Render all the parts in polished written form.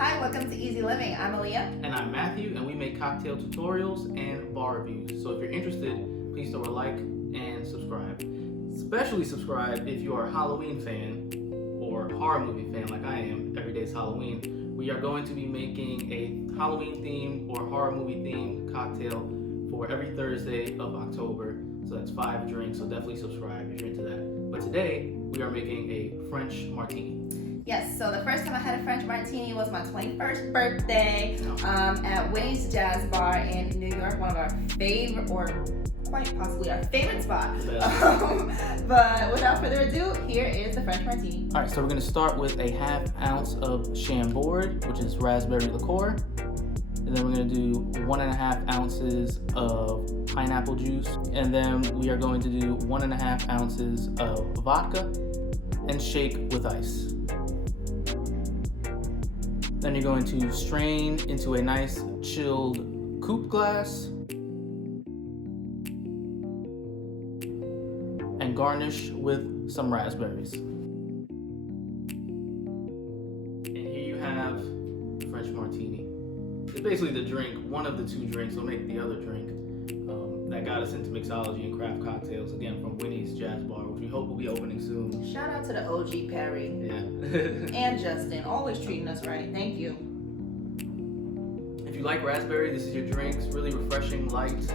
Hi, welcome to Easy Living. I'm Aaliyah. And I'm Matthew, and we make cocktail tutorials and bar reviews. So if you're interested, please throw a like and subscribe. Especially subscribe if you are a Halloween fan or horror movie fan like I am. Every day's Halloween. We are going to be making a Halloween themed or horror movie themed cocktail for every Thursday of October. So that's 5 drinks, so definitely subscribe if you're into that. But today, we are making a French Martini. Yes, so the first time I had a French Martini was my 21st birthday at Winnies Jazz bar in New York, one of our favorite, or quite possibly our favorite spot. But without further ado, here is the French Martini. All right, so we're gonna start with a 1/2 ounce of chambord, which is raspberry liqueur. And then we're gonna do 1.5 ounces of pineapple juice. And then we are going to do 1.5 ounces of vodka and shake with ice. Then you're going to strain into a nice chilled coupe glass and garnish with some raspberries. And here you have the French Martini. It's basically the drink, one of the 2 drinks, will make the other drink that got us into mixology and craft cocktails, again from Winnies Jazz Bar, which we hope will be opening soon. Shout out to the OG Perry. Yeah. And Justin, always treating us right. Thank you. If you like raspberry, this is your drink. It's really refreshing, light.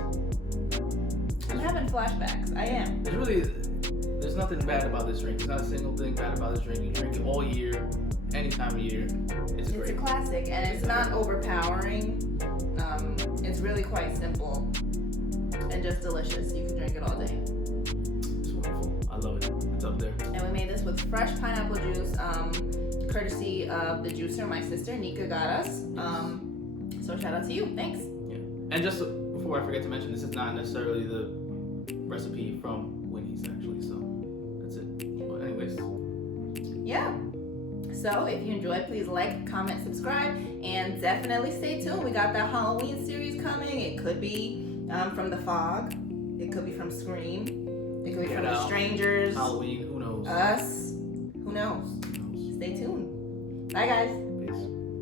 I'm having flashbacks. I am. There's nothing bad about this drink. There's not a single thing bad about this drink. You drink it all year, any time of year. It's great. It's a classic, and it's not overpowering. It's really quite simple and just delicious. You can drink it all day. It's wonderful. I love it. It's up there. And we made this with fresh pineapple juice, courtesy of the juicer my sister Nika got us. So shout out to you. Thanks. Yeah. And just before I forget to mention, this is not necessarily the recipe from Winnie's, actually. So that's it. But anyways. Yeah. So if you enjoyed, please like, comment, subscribe, and definitely stay tuned. We got that Halloween series coming. It could be from The Fog. It could be from Scream. It could be from The Strangers. Halloween, who knows? Us. Who knows? Stay tuned. Bye, guys.